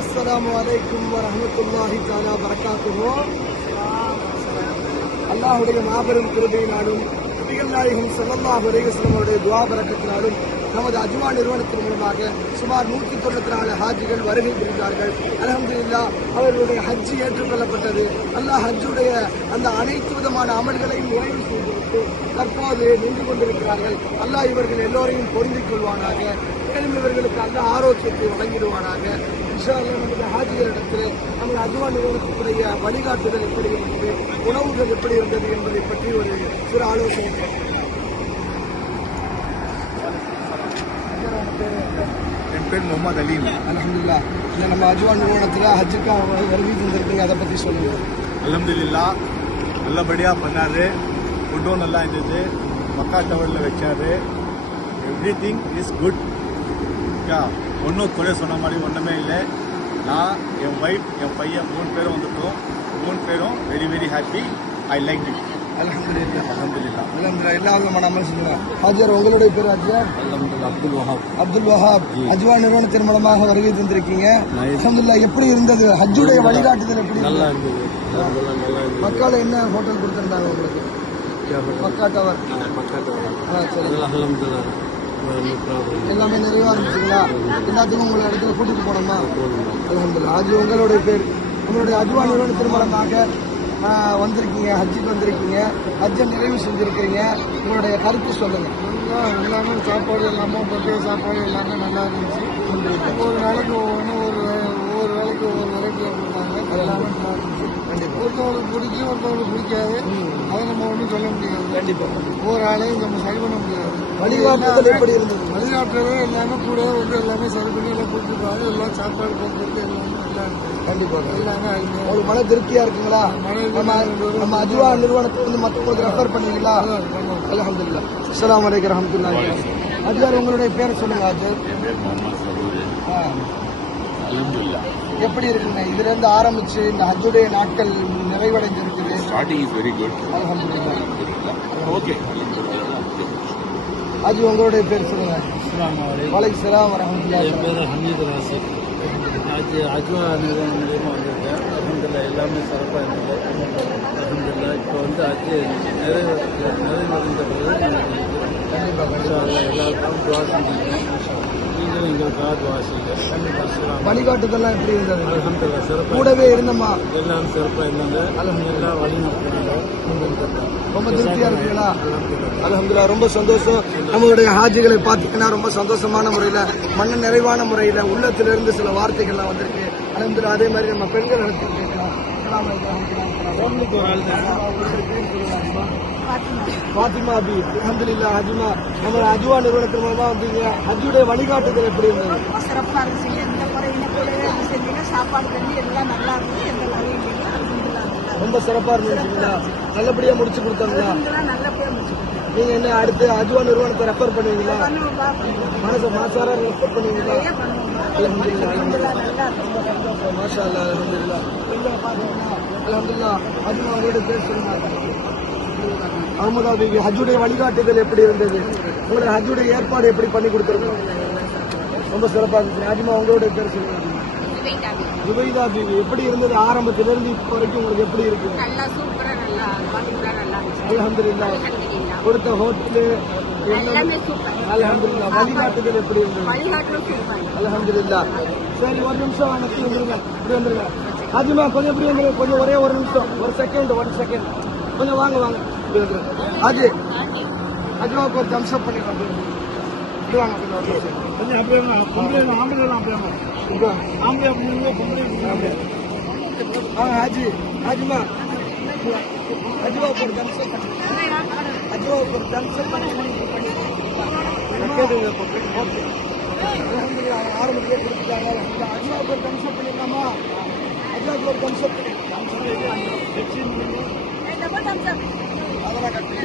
அஸ்ஸலாமு வரஹ்மத்துல்லாஹி தஆலா பரகாத்துஹு. அல்லாஹ்வுடைய மாபெரும் கிருபையினாலும் நபிகள் நாயகம் ஸல்லல்லாஹு அலைஹி வஸல்லம் அவருடைய துஆ பரக்கத்தினாலும் நமது அஜ்மா நிறுவனத்தின் மூலமாக சுமார் 194 ஹாஜிகள் வருகை புரிந்தார்கள். அல்ஹம்துலில்லாஹ், அவர்களுடைய ஹஜ்ஜி ஏற்றுக்கொள்ளப்பட்டது. அல்லாஹ் ஹஜ்ஜுடைய அந்த அனைத்து விதமான அமல்களையும் நிறைவு செய்துவிட்டு தற்போது நின்று கொண்டிருக்கிறார்கள். அல்லாஹ் இவர்கள் எல்லோரையும் பொருந்திக் கொள்வானாக. மேலும் இவர்களுக்கு அல்லாஹ் ஆரோக்கியத்தை வழங்கிடுவானாக. இன்ஷா அல்லாஹ் நமது ஹாஜிகளிடத்தில் நமது அஜ்மா நிறுவனத்துடைய வழிகாட்டுதல் எப்படி இருந்தது, உணவுகள் எப்படி இருந்தது என்பதை பற்றி ஒரு ஆலோசனை கேட்டேன். என் பேர் முகமது அலீம். அல்ஹம்துலில்லாஹ், இல்லை நம்ம அஜ்மா நிறுவனத்தில் ஹஜ்ஜுக்காக வருகை தந்திருக்கீங்க, அதை பற்றி சொல்லுங்கள். அல்ஹம்துலில்லாஹ், நல்லபடியாக பண்ணாரு. ஃபுட்டும் நல்லா இருந்தது. மக்கா டவரில் வச்சாரு. Every thing is good. ஒன்றும் குறை சொன்ன மாதிரி ஒன்றுமே இல்லை. நான், என் ஒய்ஃப், என் பையன் 3 பேரும் வந்துட்டோம். 3 பேரும் very very happy. I like it. அல்ஹம்துலில்லாஹ், அல்ஹம்துலில்லாஹ், அல்ஹம்துலில்லாஹ். எல்லா விதமான அமல் செஞ்சுங்க. ஹாஜர், உங்களுடைய பேர் ஹாஜர்? அல்ஹம்துலில்லாஹ், அப்துல் வஹாப். அப்துல் வஹாப். அஜ்மா நிறுவனத்தின் மூலமாக வருகை தந்திருக்கீங்க. அல்ஹம்துலில்லாஹ், எப்படி இருந்தது ஹஜ்ஜுடைய வழிகாட்டுதல்? எப்படி நல்லா இருந்தது. மக்கால என்ன ஹோட்டல் கொடுத்திருந்தாங்க உங்களுக்கு? மக்கா டவர். சரி, அல்ஹம்துலில்லாஹ், எல்லாமே நிறைவா இருந்துச்சுங்களா? எல்லாத்துக்கும் உங்களை இடத்துல கூட்டிட்டு போனோமா? அல்ஹம்துலில்லாஹ். ஹாஜி, உங்களுடைய பேர்? உங்களுடைய அஜ்மா நிறுவனத்தின் மூலமாக வந்திருக்கீங்க, ஹஜ்ஜுக்கு வந்திருக்கீங்க, ஹஜ்ஜை நிறைவு செஞ்சுருக்கீங்க. உங்களுடைய கருத்து சொல்லுங்க. எல்லாமே சாப்பாடு எல்லாமே பத்திய சாப்பாடு எல்லாமே நல்லா இருந்துச்சு. ஒவ்வொரு நாளைக்கு ஒவ்வொரு வேலைக்கு ஒவ்வொரு வெரைட்டியாக கொடுத்தாங்க. எல்லாமே நல்லா இருந்துச்சு. ஒருத்தவங்களுக்கு பிடிக்கும், ஒருத்தவங்களுக்கு பிடிக்காது. அதை நம்ம ஒன்றும் சொல்ல முடியாது. கண்டிப்பாக ஒவ்வொரு ஆளையும் நம்ம சரி பண்ண முடியாது. வழிகாட்டுதல் எப்படி இருந்தது? வழிகாட்டுறதே எல்லாமே கூட வந்து எல்லாமே சரி பண்ணி எல்லாம் கொடுத்துருப்பாங்க. எல்லாம் சாப்பாடு போக்குவரத்து எல்லாமே நல்லா இருந்துச்சு. கண்டிப்பாக எல்லாமே அருமையாக உங்களுக்கு மன திருப்தியா இருக்குங்களா? நம்ம அஜ்மா நிறுவனத்தை வந்து மற்றவங்களுக்கு ரெஃபர் பண்ணுவீங்களா? அல்ஹம்துலில்லாஹ். அஸ்ஸலாமு அலைக்கும் வரஹ்மத்துல்லாஹி. அஜர், உங்களுடைய பேரை சொல்லுங்க. அஜர், எப்படி இருக்குங்க? இதுல இருந்து ஆரம்பிச்சு இந்த ஹஜ்ஜுடைய நாட்கள் நிறைவடைஞ்சிருக்குது. Starting is very good. அல்ஹம்துலில்லாஹ். Okay. அஜி, உங்களுடைய பேர் சொல்லுங்க. வலைக்கும் ஸலாம் வரஹ்மத்துல்லாஹி. என் பேர் ஹமீது ராசிக். அஜ்மா நிறுவனம் மூலியமாக வந்திருக்கேன். அல்ஹம்துலில்லாஹ், எல்லாமே சிறப்பாக இருந்தது. அல்ஹம்துலில்லாஹ், இப்போ வந்து ஹஜ்ஜு நிறைவடைந்த பிறகு எல்லாருக்கும் துவா செஞ்சுருக்கோம். நீங்களும் எங்களுக்காக துவா செய்யுங்க. கண்டிப்பாக வழிகாட்டுதெல்லாம் எப்படி இருந்தது? அல்ஹம்துலில்லாஹ், சிறப்பாக கூடவே இருந்தோமா? எல்லாரும் சிறப்பாக இருந்தாங்க. எல்லாம் வழிநடத்தினாங்க. ரொம்ப திருப்தியா இருக்குங்களா? அல்ஹம்துலில்லாஹ், ரொம்ப சந்தோஷம். நம்மளுடைய ஹாஜிகளை பார்த்தீங்கன்னா ரொம்ப சந்தோஷமான முறையில், மன நிறைவான முறையில், உள்ளத்திலிருந்து சில வார்த்தைகள்லாம் வந்திருக்கு. அல்ஹம்துலில்லாஹ். அதே மாதிரி நம்ம பெண்கள் இடத்துல கேட்கலாம். ஃபாத்திமா அபி. அல்ஹம்துலில்லாஹ். ஹஜ்மா, நம்ம அஜ்மா நிறுவனத்தின் மூலமா வந்தீங்க. ஹஜ்ஜுடைய வழிகாட்டுதல் எப்படி இருந்தது? ரொம்ப சிறப்பாக இருந்துச்சு. எந்த முறையின கூடவே செஞ்சீங்க. சாப்பாடு தண்ணி எல்லாம் நல்லா இருந்துச்சு. எந்த குறையும் இல்லை. அல்ஹம்துலில்லாஹ். ரொம்ப சிறப்பா இருந்துச்சுங்களா? நல்லபடியா முடிச்சு கொடுத்தாங்களா? நல்லபடியாக முடிச்சுக்கோங்க. நீங்க என்ன அடுத்து அஜ்மா நிறுவனத்தை ரெஃபர் பண்ணுவீங்களா? பண்ணுவோம்பா, பண்ணுவோம். மனசை மாசாரா ரெஃபர் பண்ணுவீங்களா? நிறைய பண்ணுவோம். அல்ஹம்துலில்லாஹ். அல்ஹம்துலில்லாஹ், நல்லா இருக்கும். மாஷா அல்லாஹ். அல்ஹம்துலில்லாஹ். அல்ஹம்துலில்லாஹ். அஜ்மா, உங்களுடைய பேர் சொல்லுங்க. அஹமதா பிபி. ஹஜ்ஜுடைய வழிகாட்டுதல் எப்படி இருந்தது? உங்களுடைய ஹஜ்ஜுடைய ஏற்பாடு எப்படி பண்ணி கொடுத்துருக்கோம்? ரொம்ப சிறப்பாக இருந்துச்சு. அஜ்மா, உங்களுடைய பேர் சொல்லுங்க. ஜுபைதா பிபி. எப்படி இருந்தது ஆரம்பத்திலிருந்து இப்போ வரைக்கும் உங்களுக்கு எப்படி இருக்கு? நல்லா சூப்பராக நல்லா வாலிபுரா நல்லா இருந்துச்சு. அல்ஹம்துலில்லாஹ். அல்ஹம்துலில்லாஹ். கொடுத்த ஹோட்டலு எல்லாமே சூப்பர். அல்ஹம்துலில்லாஹ். வழிகாட்டுதல் எப்படி இருந்தது? வழிகாட்டும் சூப்பர். அல்ஹம்துலில்லாஹ். சரி, ஒரு நிமிஷம் அனுப்பி வந்துருங்க. இப்படி வந்துருங்க. ஹாஜிமா, கொஞ்சம் இப்படி வந்துருங்க. கொஞ்சம் ஒரே ஒரு நிமிஷம், ஒரு செகண்ட். கொஞ்சம் வாங்க இப்படி வந்துருங்க. ஹாஜி, ஹஜ்மாவுக்கு ஒரு தம்ஸ் அப் பண்ணிடுவாங்க. இப்படி வாங்க, கொஞ்சம் அப்படியே வாங்க. ஹாஜி, ஹாஜிமா, ஹஜ்மாவுக்கு ஒரு தம்ஸ் அப் பண்ணி, ஹஜ்மாவுக்கு ஒரு தம்ஸ் அப் பண்ணி கேட்டுங்க. ஓகே, ஆரம்பத்திலே கொடுத்துட்டாங்க. அஜ்மாவுக்கு ஒரு தம்ஸ் அப் பண்ணிடலாமா? அஜ்மாவுக்கு ஒரு தம்ஸ் அப் பண்ணி அதெல்லாம் கட் பண்ணி